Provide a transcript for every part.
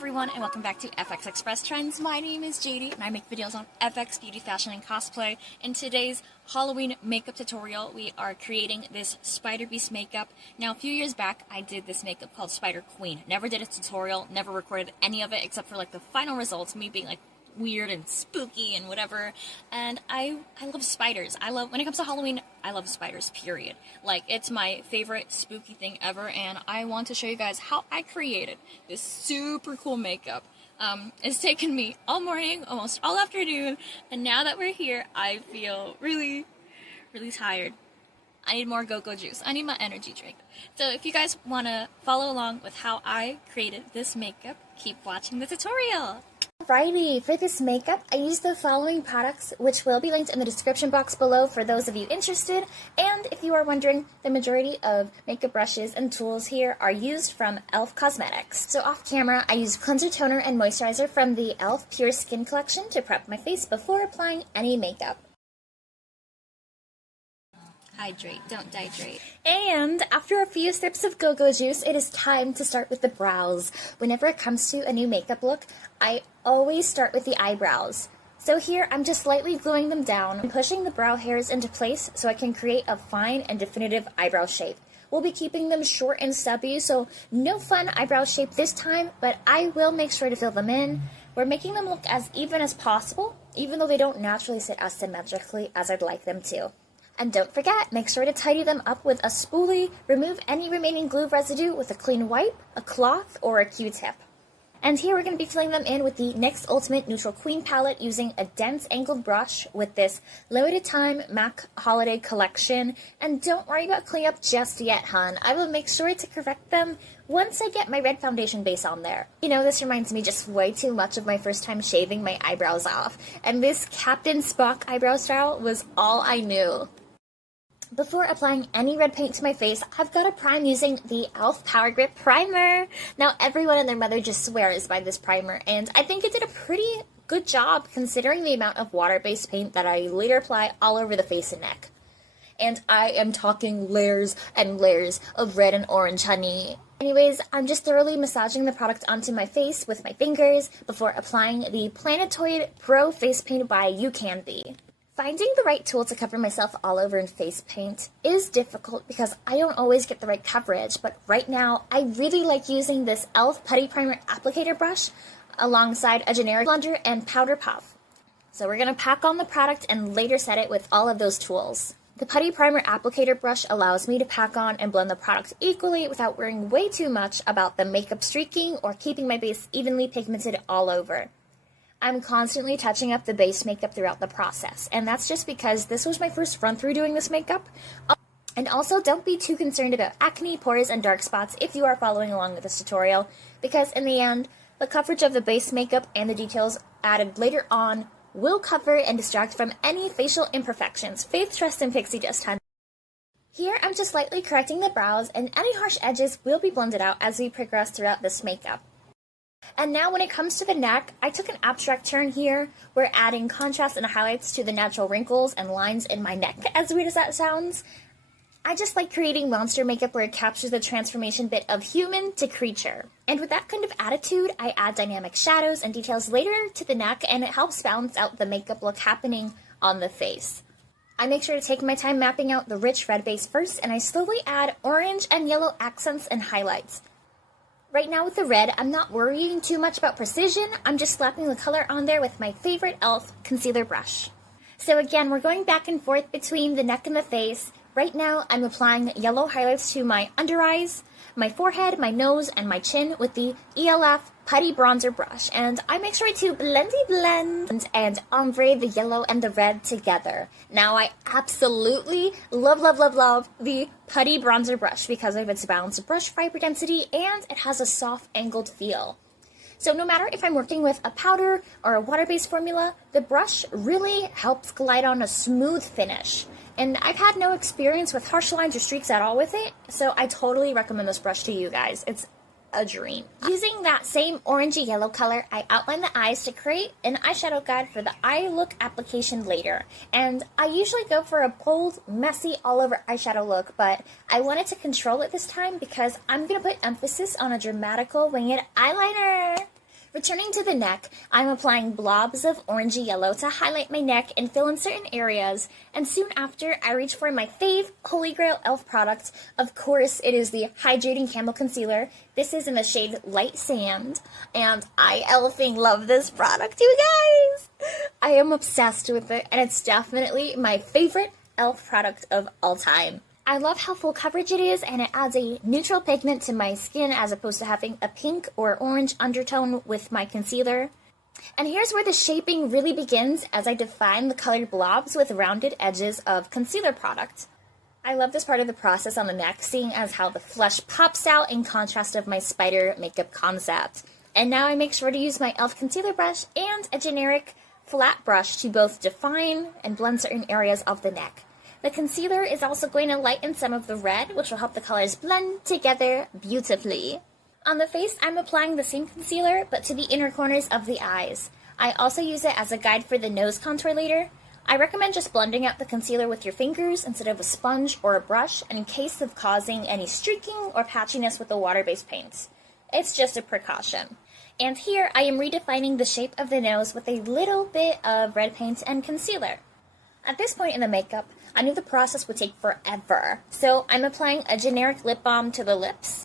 everyone, and welcome back to FX Express Trends. My name is Jadie, and I make videos on FX, beauty, fashion, and cosplay. In today's Halloween makeup tutorial, we are creating this Spider Beast makeup. Now, a few years back, I did this makeup called Spider Queen. Never did a tutorial, never recorded any of it, except for like the final results, me being like weird and spooky and whatever. And I love spiders. When it comes to Halloween, I love spiders, period. Like, it's my favorite spooky thing ever, and I want to show you guys how I created this super cool makeup. It's taken me all morning, almost all afternoon, and now that we're here, I feel really, really tired. I need more go-go juice. I need my energy drink. So if you guys want to follow along with how I created this makeup, keep watching the tutorial. Alrighty, for this makeup, I used the following products, which will be linked in the description box below for those of you interested. And if you are wondering, the majority of makeup brushes and tools here are used from elfcosmetics. So off camera, I used cleanser, toner, and moisturizer from the e.l.f. Pure Skin collection to prep my face before applying any makeup. Hydrate, don't dehydrate. And after a few sips of go-go juice, it is time to start with the brows. Whenever it comes to a new makeup look, I always start with the eyebrows. So here, I'm just lightly gluing them down and pushing the brow hairs into place so I can create a fine and definitive eyebrow shape. We'll be keeping them short and stubby, so no fun eyebrow shape this time, but I will make sure to fill them in. We're making them look as even as possible, even though they don't naturally sit as symmetrically as I'd like them to. And don't forget, make sure to tidy them up with a spoolie, remove any remaining glue residue with a clean wipe, a cloth, or a Q-tip. And here we're going to be filling them in with the NYX Ultimate Neutral Queen palette using a dense angled brush with this limited time MAC holiday collection. And don't worry about cleanup just yet, hun. I will make sure to correct them once I get my red foundation base on there. You know, this reminds me just way too much of my first time shaving my eyebrows off. And this Captain Spock eyebrow style was all I knew. Before applying any red paint to my face, I've got to prime using the e.l.f. Power Grip Primer. Now, everyone and their mother just swears by this primer, and I think it did a pretty good job considering the amount of water-based paint that I later apply all over the face and neck. And I am talking layers and layers of red and orange, honey. Anyways, I'm just thoroughly massaging the product onto my face with my fingers before applying the Planetoid Pro Face Paint by You Can Be. Finding the right tool to cover myself all over in face paint is difficult because I don't always get the right coverage, but right now I really like using this e.l.f. Putty Primer Applicator Brush alongside a generic blender and powder puff. So we're going to pack on the product and later set it with all of those tools. The Putty Primer Applicator Brush allows me to pack on and blend the product equally without worrying way too much about the makeup streaking or keeping my base evenly pigmented all over. I'm constantly touching up the base makeup throughout the process, and that's just because this was my first run through doing this makeup. And also, don't be too concerned about acne, pores, and dark spots if you are following along with this tutorial, because in the end, the coverage of the base makeup and the details added later on will cover and distract from any facial imperfections. Faith, trust, and pixie dust, hun. Here, I'm just lightly correcting the brows, and any harsh edges will be blended out as we progress throughout this makeup. And now when it comes to the neck, I took an abstract turn here. We're adding contrast and highlights to the natural wrinkles and lines in my neck, as weird as that sounds. I just like creating monster makeup where it captures the transformation bit of human to creature. And with that kind of attitude, I add dynamic shadows and details later to the neck, and it helps balance out the makeup look happening on the face. I make sure to take my time mapping out the rich red base first, and I slowly add orange and yellow accents and highlights. Right now with the red, I'm not worrying too much about precision, I'm just slapping the color on there with my favorite e.l.f. concealer brush. So again, we're going back and forth between the neck and the face. Right now, I'm applying yellow highlights to my under eyes, my forehead, my nose, and my chin with the e.l.f. Putty Bronzer Brush. And I make sure to blend and ombre the yellow and the red together. Now, I absolutely love the Putty Bronzer Brush because of its balanced brush fiber density and it has a soft angled feel. So no matter if I'm working with a powder or a water-based formula, the brush really helps glide on a smooth finish. And I've had no experience with harsh lines or streaks at all with it, so I totally recommend this brush to you guys. It's a dream. Using that same orangey yellow color, I outline the eyes to create an eyeshadow guide for the eye look application later. And I usually go for a bold, messy, all-over eyeshadow look, but I wanted to control it this time because I'm going to put emphasis on a dramatical winged eyeliner. Returning to the neck, I'm applying blobs of orangey yellow to highlight my neck and fill in certain areas, and soon after, I reach for my fave Holy Grail e.l.f. product. Of course, it is the Hydrating Camo Concealer. This is in the shade Light Sand, and I elfing love this product, you guys! I am obsessed with it, and it's definitely my favorite e.l.f. product of all time. I love how full coverage it is, and it adds a neutral pigment to my skin as opposed to having a pink or orange undertone with my concealer. And here's where the shaping really begins as I define the colored blobs with rounded edges of concealer product. I love this part of the process on the neck, seeing as how the flesh pops out in contrast of my spider makeup concept. And now I make sure to use my e.l.f. concealer brush and a generic flat brush to both define and blend certain areas of the neck. The concealer is also going to lighten some of the red, which will help the colors blend together beautifully. On the face, I'm applying the same concealer, but to the inner corners of the eyes. I also use it as a guide for the nose contour later. I recommend just blending out the concealer with your fingers instead of a sponge or a brush, and in case of causing any streaking or patchiness with the water-based paints. It's just a precaution. And here, I am redefining the shape of the nose with a little bit of red paint and concealer. At this point in the makeup, I knew the process would take forever, so I'm applying a generic lip balm to the lips.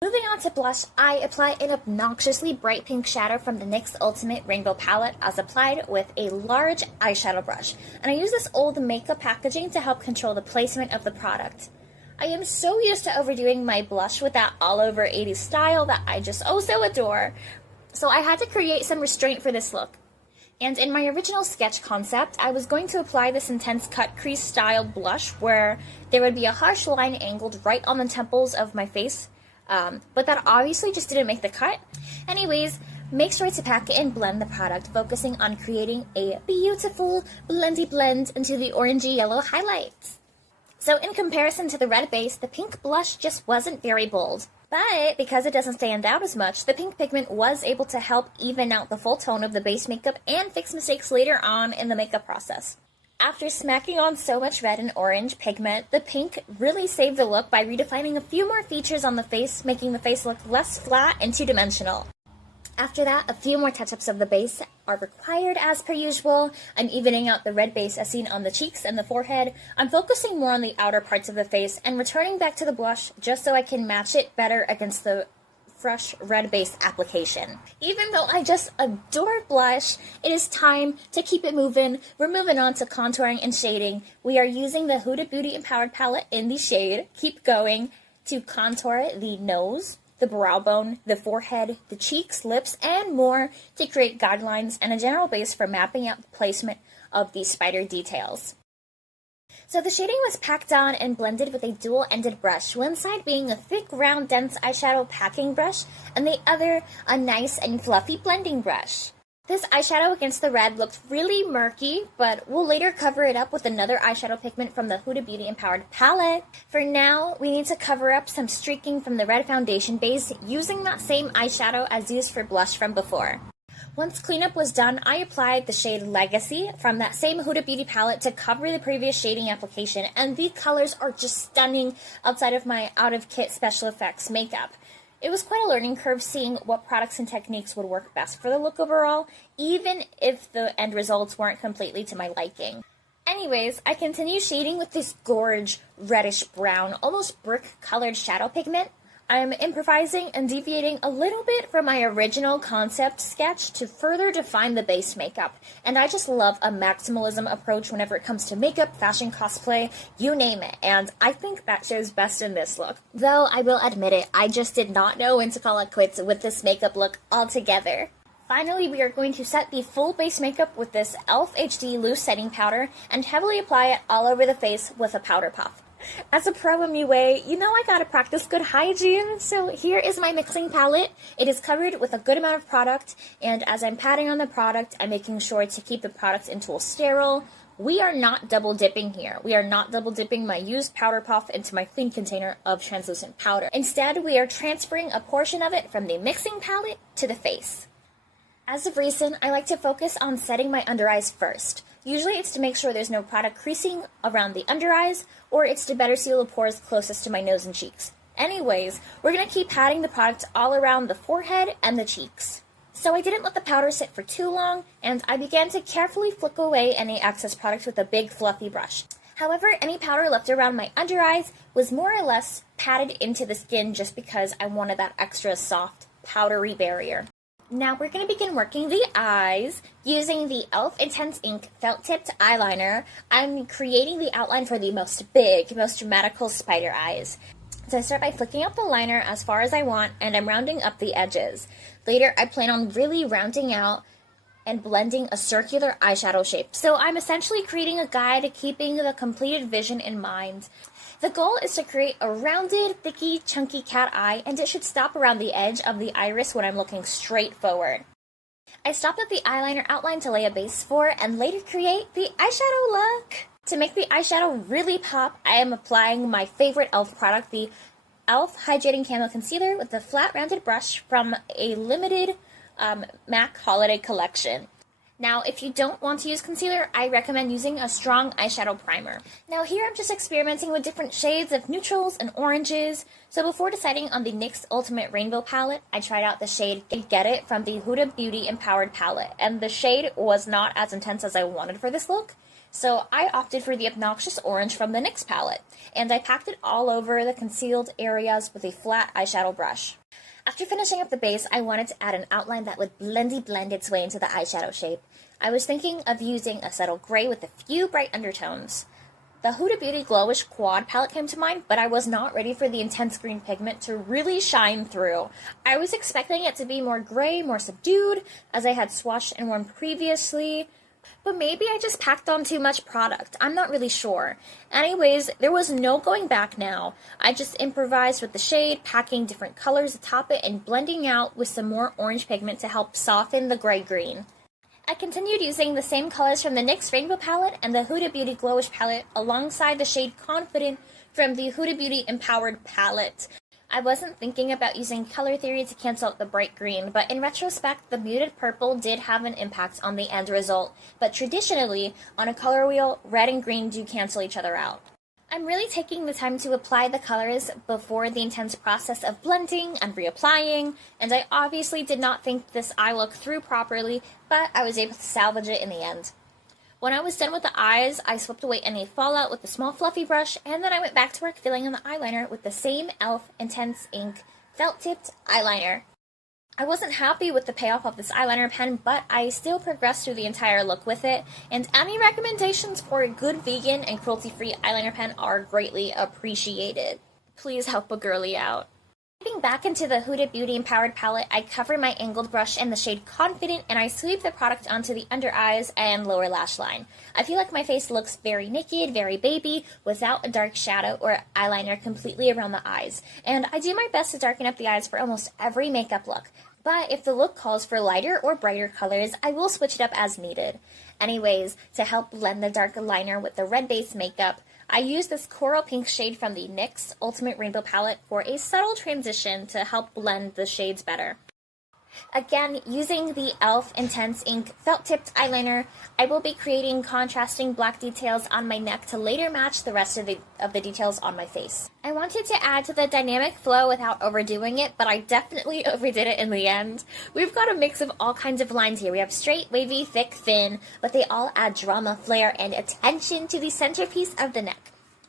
Moving on to blush, I apply an obnoxiously bright pink shadow from the NYX Ultimate Rainbow Palette as applied with a large eyeshadow brush, and I use this old makeup packaging to help control the placement of the product. I am so used to overdoing my blush with that all-over 80s style that I just so adore, so I had to create some restraint for this look. And in my original sketch concept, I was going to apply this intense cut crease style blush where there would be a harsh line angled right on the temples of my face, but that obviously just didn't make the cut. Anyways, make sure to pack it and blend the product, focusing on creating a beautiful blendy blend into the orangey yellow highlights. So in comparison to the red base, the pink blush just wasn't very bold. But because it doesn't stand out as much, the pink pigment was able to help even out the full tone of the base makeup and fix mistakes later on in the makeup process. After smacking on so much red and orange pigment, the pink really saved the look by redefining a few more features on the face, making the face look less flat and two-dimensional. After that, a few more touch-ups of the base are required as per usual. I'm evening out the red base as seen on the cheeks and the forehead. I'm focusing more on the outer parts of the face and returning back to the blush just so I can match it better against the fresh red base application. Even though I just adore blush, it is time to keep it moving. We're moving on to contouring and shading. We are using the Huda Beauty Empowered palette in the shade Keep Going to contour the nose, the brow bone, the forehead, the cheeks, lips, and more to create guidelines and a general base for mapping out the placement of these spider details. So the shading was packed on and blended with a dual-ended brush, one side being a thick, round, dense eyeshadow packing brush, and the other a nice and fluffy blending brush. This eyeshadow against the red looked really murky, but we'll later cover it up with another eyeshadow pigment from the Huda Beauty Empowered palette. For now, we need to cover up some streaking from the red foundation base using that same eyeshadow as used for blush from before. Once cleanup was done, I applied the shade Legacy from that same Huda Beauty palette to cover the previous shading application, and the colors are just stunning outside of my out-of-kit special effects makeup. It was quite a learning curve seeing what products and techniques would work best for the look overall, even if the end results weren't completely to my liking. Anyways, I continue shading with this gorge reddish brown, almost brick-colored shadow pigment. I'm improvising and deviating a little bit from my original concept sketch to further define the base makeup, and I just love a maximalism approach whenever it comes to makeup, fashion, cosplay, you name it, and I think that shows best in this look. Though I will admit it, I just did not know when to call it quits with this makeup look altogether. Finally, we are going to set the full base makeup with this e.l.f. HD loose setting powder and heavily apply it all over the face with a powder puff. As a pro MUA, you know I gotta practice good hygiene, so here is my mixing palette. It is covered with a good amount of product, and as I'm patting on the product, I'm making sure to keep the product in tool sterile. We are not double dipping here. We are not double dipping my used powder puff into my clean container of translucent powder. Instead, we are transferring a portion of it from the mixing palette to the face. As of recent, I like to focus on setting my under eyes first. Usually it's to make sure there's no product creasing around the under eyes, or it's to better seal the pores closest to my nose and cheeks. Anyways, we're going to keep patting the product all around the forehead and the cheeks. So I didn't let the powder sit for too long, and I began to carefully flick away any excess product with a big fluffy brush. However, any powder left around my under eyes was more or less patted into the skin just because I wanted that extra soft, powdery barrier. Now we're going to begin working the eyes using the e.l.f. Intense Ink Felt Tipped Eyeliner. I'm creating the outline for the most dramatical spider eyes. So I start by flicking out the liner as far as I want, and I'm rounding up the edges. Later, I plan on really rounding out and blending a circular eyeshadow shape. So I'm essentially creating a guide keeping the completed vision in mind. The goal is to create a rounded, thicky, chunky cat eye, and it should stop around the edge of the iris when I'm looking straight forward. I stopped at the eyeliner outline to lay a base for, and later create the eyeshadow look. To make the eyeshadow really pop, I am applying my favorite e.l.f. product, the e.l.f. Hydrating Camo Concealer with a flat rounded brush from a limited MAC holiday collection. Now, if you don't want to use concealer, I recommend using a strong eyeshadow primer. Now here I'm just experimenting with different shades of neutrals and oranges. So before deciding on the NYX Ultimate Rainbow palette, I tried out the shade Get It from the Huda Beauty Empowered palette. And the shade was not as intense as I wanted for this look. So I opted for the Obnoxious Orange from the NYX palette. And I packed it all over the concealed areas with a flat eyeshadow brush. After finishing up the base, I wanted to add an outline that would blend its way into the eyeshadow shape. I was thinking of using a subtle gray with a few bright undertones. The Huda Beauty Glowish Quad palette came to mind, but I was not ready for the intense green pigment to really shine through. I was expecting it to be more gray, more subdued, as I had swatched and worn previously. But maybe I just packed on too much product. I'm not really sure. Anyways, there was no going back now. I just improvised with the shade, packing different colors atop it and blending out with some more orange pigment to help soften the gray-green. I continued using the same colors from the NYX Rainbow palette and the Huda Beauty Glowish palette alongside the shade Confident from the Huda Beauty Empowered palette. I wasn't thinking about using color theory to cancel out the bright green, but in retrospect, the muted purple did have an impact on the end result, but traditionally, on a color wheel, red and green do cancel each other out. I'm really taking the time to apply the colors before the intense process of blending and reapplying, and I obviously did not think this eye look through properly, but I was able to salvage it in the end. When I was done with the eyes, I swept away any fallout with a small fluffy brush, and then I went back to work filling in the eyeliner with the same e.l.f. Intense Ink Felt-Tipped Eyeliner. I wasn't happy with the payoff of this eyeliner pen, but I still progressed through the entire look with it, and any recommendations for a good vegan and cruelty-free eyeliner pen are greatly appreciated. Please help a girly out. Stepping back into the Huda Beauty Empowered palette, I cover my angled brush in the shade Confident, and I sweep the product onto the under eyes and lower lash line. I feel like my face looks very naked, very baby, without a dark shadow or eyeliner completely around the eyes. And I do my best to darken up the eyes for almost every makeup look. But if the look calls for lighter or brighter colors, I will switch it up as needed. Anyways, to help blend the dark liner with the red base makeup, I used this coral pink shade from the NYX Ultimate Rainbow palette for a subtle transition to help blend the shades better. Again, using the e.l.f. Intense Ink Felt-Tipped Eyeliner, I will be creating contrasting black details on my neck to later match the rest of the details on my face. I wanted to add to the dynamic flow without overdoing it, but I definitely overdid it in the end. We've got a mix of all kinds of lines here. We have straight, wavy, thick, thin, but they all add drama, flair, and attention to the centerpiece of the neck.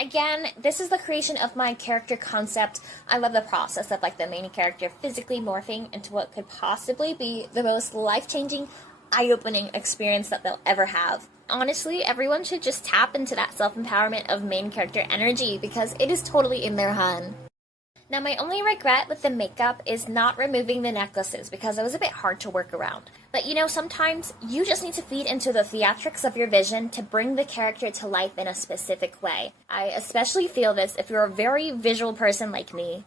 Again, this is the creation of my character concept. I love the process of the main character physically morphing into what could possibly be the most life-changing, eye-opening experience that they'll ever have. Honestly, everyone should just tap into that self-empowerment of main character energy because it is totally in their hun. Now, my only regret with the makeup is not removing the necklaces because it was a bit hard to work around. But sometimes you just need to feed into the theatrics of your vision to bring the character to life in a specific way. I especially feel this if you're a very visual person like me.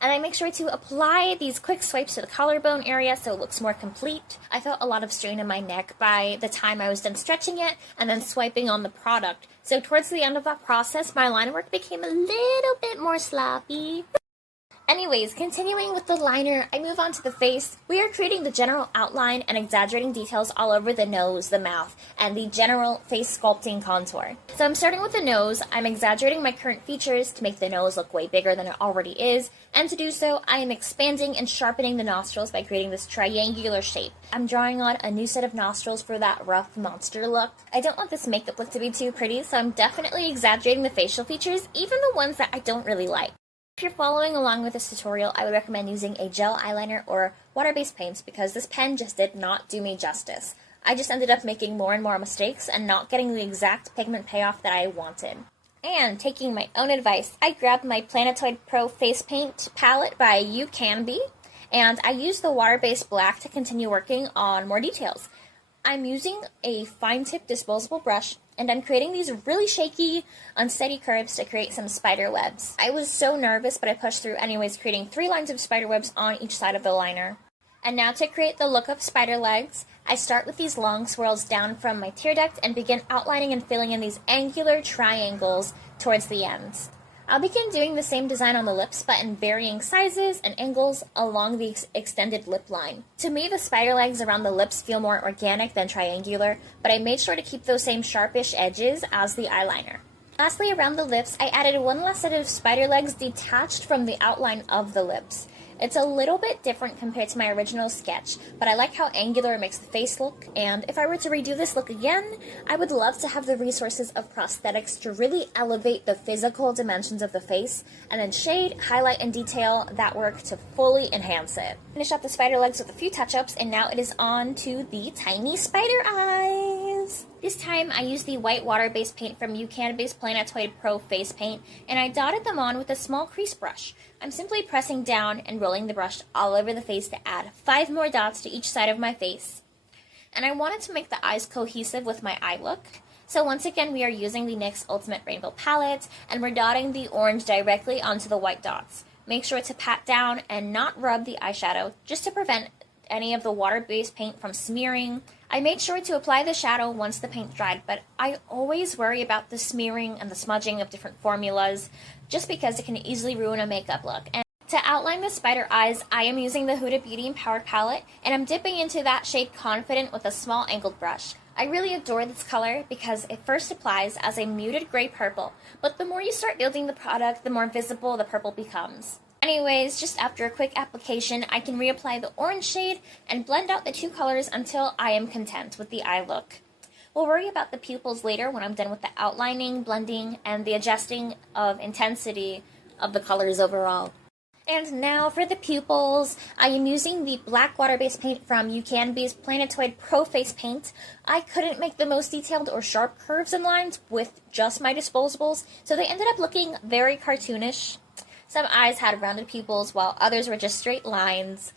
And I make sure to apply these quick swipes to the collarbone area so it looks more complete. I felt a lot of strain in my neck by the time I was done stretching it and then swiping on the product. So towards the end of that process, my line work became a little bit more sloppy. Anyways, continuing with the liner, I move on to the face. We are creating the general outline and exaggerating details all over the nose, the mouth, and the general face sculpting contour. So I'm starting with the nose. I'm exaggerating my current features to make the nose look way bigger than it already is, and to do so, I am expanding and sharpening the nostrils by creating this triangular shape. I'm drawing on a new set of nostrils for that rough monster look. I don't want this makeup look to be too pretty, so I'm definitely exaggerating the facial features, even the ones that I don't really like. If you're following along with this tutorial, I would recommend using a gel eyeliner or water-based paints because this pen just did not do me justice. I just ended up making more and more mistakes and not getting the exact pigment payoff that I wanted. And taking my own advice, I grabbed my Planetoid Pro Face Paint palette by You and I used the water-based black to continue working on more details. I'm using a fine-tip disposable brush, and I'm creating these really shaky, unsteady curves to create some spider webs. I was so nervous, but I pushed through anyways, creating 3 lines of spider webs on each side of the liner. And now to create the look of spider legs, I start with these long swirls down from my tear duct and begin outlining and filling in these angular triangles towards the ends. I'll begin doing the same design on the lips, but in varying sizes and angles along the extended lip line. To me, the spider legs around the lips feel more organic than triangular, but I made sure to keep those same sharpish edges as the eyeliner. Lastly, around the lips, I added one last set of spider legs detached from the outline of the lips. It's a little bit different compared to my original sketch, but I like how angular it makes the face look, and if I were to redo this look again, I would love to have the resources of prosthetics to really elevate the physical dimensions of the face, and then shade, highlight, and detail that work to fully enhance it. Finish up the spider legs with a few touch-ups, and now it is on to the tiny spider eyes! This time, I used the white water-based paint from You's Planetoid Pro Face Paint, and I dotted them on with a small crease brush. I'm simply pressing down and rolling the brush all over the face to add 5 more dots to each side of my face. And I wanted to make the eyes cohesive with my eye look. So once again, we are using the NYX Ultimate Rainbow Palette, and we're dotting the orange directly onto the white dots. Make sure to pat down and not rub the eyeshadow, just to prevent any of the water-based paint from smearing. I made sure to apply the shadow once the paint dried, but I always worry about the smearing and the smudging of different formulas, just because it can easily ruin a makeup look. And to outline the spider eyes, I am using the Huda Beauty Empowered palette, and I'm dipping into that shade Confident with a small angled brush. I really adore this color because it first applies as a muted gray purple, but the more you start building the product, the more visible the purple becomes. Anyways, just after a quick application, I can reapply the orange shade and blend out the 2 colors until I am content with the eye look. We'll worry about the pupils later when I'm done with the outlining, blending, and the adjusting of intensity of the colors overall. And now for the pupils, I am using the black water-based paint from You's Planetoid Pro Face Paint. I couldn't make the most detailed or sharp curves and lines with just my disposables, so they ended up looking very cartoonish. Some eyes had rounded pupils, while others were just straight lines.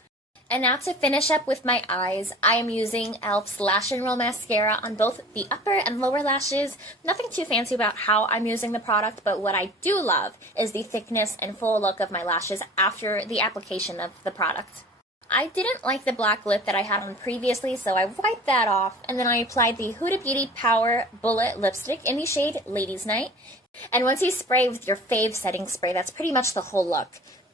And now to finish up with my eyes, I am using e.l.f.'s Lash and Roll Mascara on both the upper and lower lashes. Nothing too fancy about how I'm using the product, but what I do love is the thickness and full look of my lashes after the application of the product. I didn't like the black lip that I had on previously, so I wiped that off, and then I applied the Huda Beauty Power Bullet Lipstick in the shade Ladies Night. And once you spray with your fave setting spray, that's pretty much the whole look.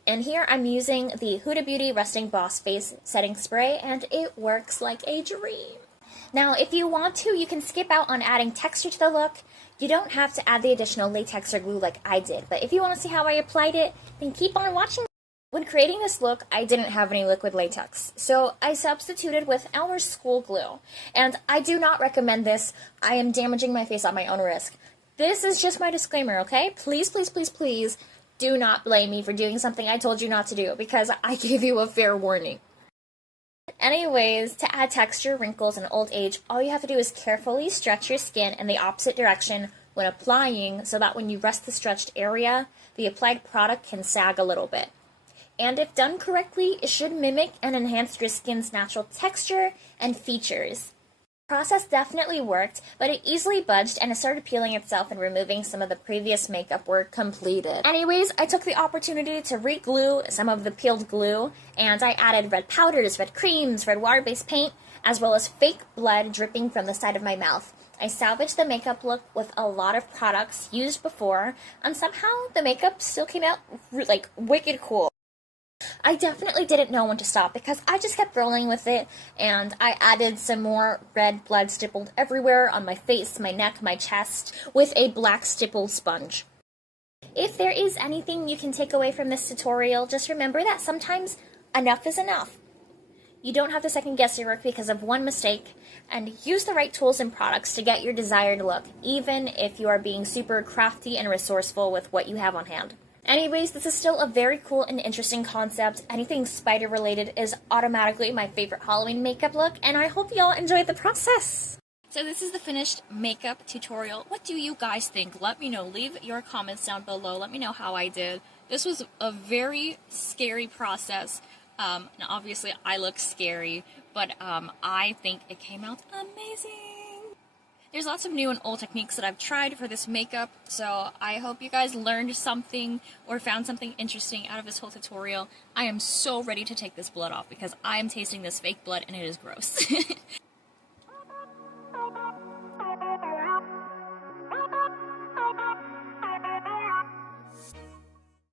And here I'm using the Huda Beauty Resting Boss Face Setting Spray, and it works like a dream. Now, if you want to, you can skip out on adding texture to the look. You don't have to add the additional latex or glue like I did, but if you want to see how I applied it, then keep on watching. When creating this look, I didn't have any liquid latex, so I substituted with our school glue. And I do not recommend this. I am damaging my face at my own risk. This is just my disclaimer, okay? Please, please, please, please do not blame me for doing something I told you not to do, because I gave you a fair warning. Anyways, to add texture, wrinkles, and old age, all you have to do is carefully stretch your skin in the opposite direction when applying, so that when you rest the stretched area, the applied product can sag a little bit. And if done correctly, it should mimic and enhance your skin's natural texture and features. The process definitely worked, but it easily budged and it started peeling itself and removing some of the previous makeup work completed. Anyways, I took the opportunity to re-glue some of the peeled glue, and I added red powders, red creams, red water-based paint, as well as fake blood dripping from the side of my mouth. I salvaged the makeup look with a lot of products used before, and somehow the makeup still came out like wicked cool. I definitely didn't know when to stop because I just kept rolling with it, and I added some more red blood stippled everywhere on my face, my neck, my chest, with a black stippled sponge. If there is anything you can take away from this tutorial, just remember that sometimes enough is enough. You don't have to second guess your work because of one mistake, and use the right tools and products to get your desired look, even if you are being super crafty and resourceful with what you have on hand. Anyways, this is still a very cool and interesting concept. Anything spider related is automatically my favorite Halloween makeup look, and I hope y'all enjoyed the process. So this is the finished makeup tutorial. What do you guys think? Let me know. Leave your comments down below. Let me know how I did. This was a very scary process. Now obviously I look scary, but I think it came out amazing. There's lots of new and old techniques that I've tried for this makeup, so I hope you guys learned something or found something interesting out of this whole tutorial. I am so ready to take this blood off because I am tasting this fake blood and it is gross.